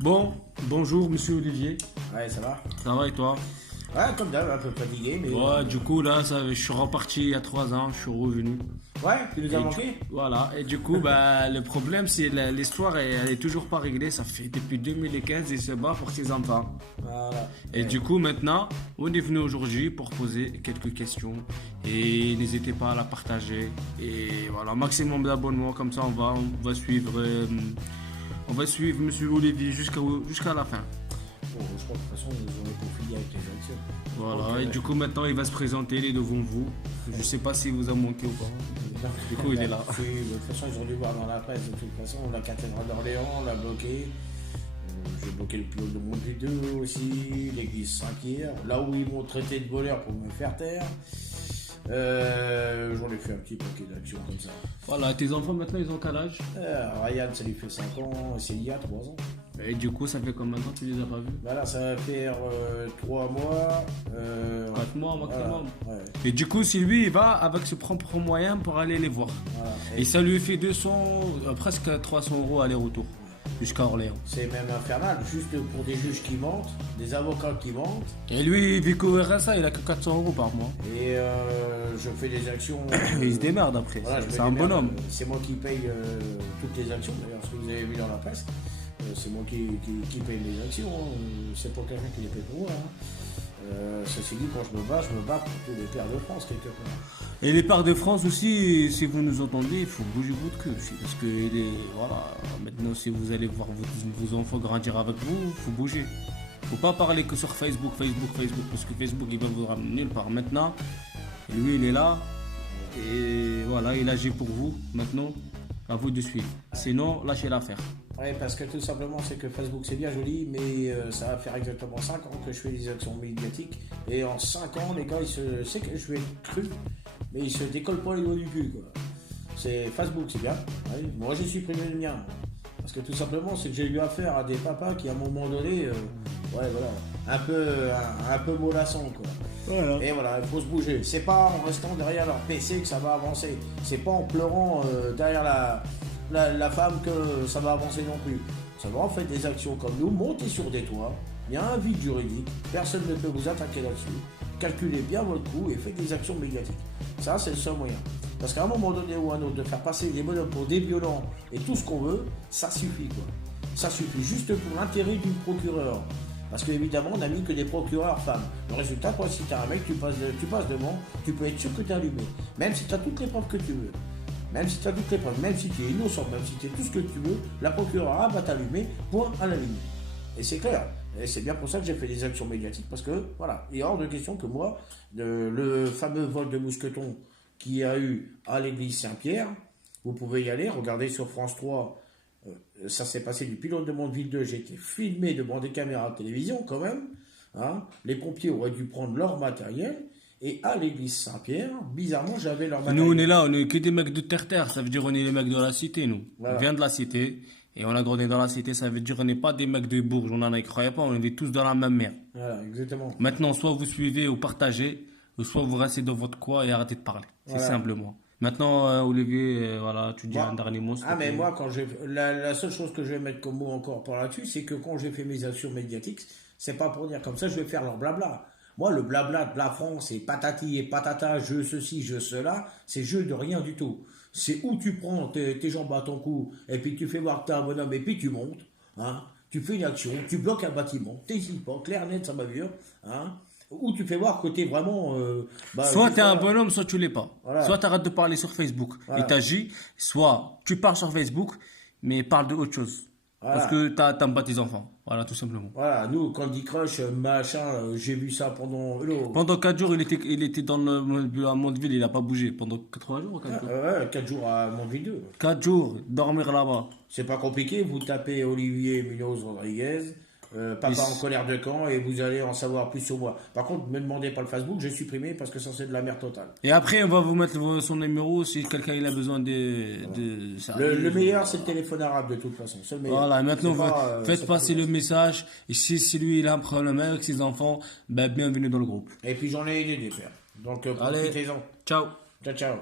Bon, bonjour monsieur Olivier, Ouais, ça va? ça va et toi? Ouais, comme d'hab, un peu fatigué, mais. Ouais, du coup là, je suis reparti il y a 3 ans, je suis revenu. Ouais, tu nous as Et manqué? voilà, et du coup, bah, le problème c'est l'histoire, elle est toujours pas réglée, ça fait depuis 2015, il se bat pour ses enfants. Voilà. Et Ouais. du coup maintenant, on est venu aujourd'hui pour poser quelques questions et n'hésitez pas à la partager. Et voilà, maximum d'abonnements, comme ça on va suivre monsieur Olivier jusqu'à la fin. Bon, je crois que de toute façon, nous aurons pour finir avec les actions. Voilà, Donc, et du coup maintenant il va se présenter, il est devant vous. Je sais pas si vous a manqué ou pas. Du coup, il est là. Oui, de toute façon, ils ont dû voir dans la presse. De toute façon, la cathédrale d'Orléans, on l'a bloqué. J'ai bloqué le pylône de Montvideo aussi, l'église Saint-Pierre, là où ils m'ont traité de voleur pour me faire taire. J'en ai fait un petit paquet d'actions comme ça. Voilà, tes enfants maintenant ils ont quel âge? Ryan, ça lui fait 5 ans, Célia, 3 ans. Et du coup ça fait combien de temps que tu les as pas vus? Voilà, ça va faire 3 mois. 4 mois maximum. Voilà, ouais, Et du coup si lui il va avec ses propres moyens pour aller les voir. voilà. Et ça lui fait 200, presque 300 euros aller-retour jusqu'à Orléans. C'est même infernal, juste pour des juges qui mentent, des avocats qui mentent. Et lui il vit qu'au RSA, il a que 400 euros par mois. Et je fais des actions. Et il se démerde après, Voilà, je me c'est un démerde. bonhomme. C'est moi qui paye toutes les actions, d'ailleurs, ce que vous avez vu dans la presse. C'est moi qui paye les actions. C'est pas quelqu'un qui les paye pour moi. Ceci dit, quand je me bats pour tous les pères de France, quelque part. Et les parts de France aussi, si vous nous entendez, il faut bouger votre queue aussi. Parce que voilà, maintenant, si vous allez voir vos enfants grandir avec vous, il faut bouger. Faut pas parler que sur Facebook, parce que Facebook, il va vous ramener nulle part. Maintenant, lui, il est là. Et voilà, il agit pour vous. Maintenant, à vous de suivre. Sinon, lâchez l'affaire. Oui, parce que tout simplement, c'est que Facebook, c'est bien joli, mais ça va faire exactement 5 ans que je fais des actions médiatiques. Et en 5 ans, les gars, c'est que je vais être cru, mais ils se décollent pas les doigts du cul, quoi. C'est Facebook, c'est bien. Oui, moi, j'ai supprimé le mien. Parce que tout simplement, c'est que j'ai eu affaire à des papas qui, à un moment donné, ouais, voilà, un peu mollassons, quoi. Voilà. Et voilà, il faut se bouger. C'est pas en restant derrière leur PC que ça va avancer. C'est pas en pleurant derrière la femme que ça va avancer non plus. Ça va en fait des actions comme nous, monter sur des toits. Il y a un vide juridique, personne ne peut vous attaquer là-dessus. Calculez bien votre coût et faites des actions médiatiques. Ça, c'est le seul moyen. Parce qu'à un moment donné ou un autre, de faire passer des bonhommes pour des violents et tout ce qu'on veut, ça suffit, quoi. Ça suffit juste pour l'intérêt du procureur. Parce qu'évidemment, on n'a mis que des procureurs femmes. Le résultat, toi, si t'as un mec, tu passes devant, tu peux être sûr que t'es allumé. Même si t'as toutes les preuves que tu veux. Même si tu as toutes les preuves, même si tu es innocent, même si tu es tout ce que tu veux, la procureure va t'allumer, point à la ligne. Et c'est clair. Et c'est bien pour ça que j'ai fait des actions médiatiques, parce que, voilà, il est hors de question que moi, le fameux vol de mousqueton qu'il y a eu à l'église Saint-Pierre, vous pouvez y aller, regardez sur France 3, ça s'est passé du pilote de Mondeville 2, j'ai été filmé devant des caméras de télévision quand même, hein. Les pompiers auraient dû prendre leur matériel, et à l'église Saint-Pierre, bizarrement, j'avais leur matériel. Nous, on est là, on est que des mecs de terre-terre. Ça veut dire on est les mecs de la cité, nous. Voilà. On vient de la cité. Et on a grandi dans la cité. Ça veut dire on n'est pas des mecs de Bourges. On en a, croyez pas, on est tous dans la même mer. Voilà, exactement. Maintenant, soit vous suivez ou partagez, ou soit vous restez dans votre coin et arrêtez de parler. C'est Voilà. simplement. Maintenant, Olivier, voilà, tu dis Moi- un dernier mot. s'il te Ah, mais plaît. moi, la seule chose que je vais mettre comme mot encore par là-dessus, c'est que quand j'ai fait mes actions médiatiques, c'est pas pour dire comme ça, je vais faire leur blabla. Moi, le blabla de la France, et patati et patata, je ceci, je cela, c'est jeu de rien du tout. C'est où tu prends tes jambes à ton cou, et puis tu fais voir que t'es un bonhomme, et puis tu montes, hein, tu fais une action, tu bloques un bâtiment, t'hésites pas, clair, net, ça bavure, hein, ou tu fais voir que t'es vraiment... Soit juste, t'es un voilà. bonhomme, soit tu l'es pas. Voilà. Soit t'arrêtes de parler sur Facebook Voilà. et t'agis, soit tu parles sur Facebook, mais parle de autre chose. Voilà. Parce que t'aimes pas tes enfants. Voilà, tout simplement. Voilà, nous, Candy Crush, machin, j'ai vu ça pendant... Pendant 4 jours, il était dans la Mondeville, il a pas bougé. Pendant 3 jours ou 4 jours? Ouais, 4 jours à Mondeville. 4 jours, dormir là-bas. C'est pas compliqué, vous tapez Olivier Munoz Rodriguez, papa en colère de camp, et vous allez en savoir plus sur moi. Par contre, ne me demandez pas le Facebook, j'ai supprimé parce que ça c'est de la merde totale. Et après, on va vous mettre son numéro si quelqu'un il a besoin ça Le arrive. meilleur, c'est le téléphone arabe de toute façon. C'est le meilleur. Voilà, maintenant, C'est pas, faites c'est passer pas- le message. Et si lui, il a un problème avec ses enfants, ben, bienvenue dans le groupe. Et puis j'en ai aidé des pères. Donc Allez. profitez-en. Ciao. Ciao, ciao.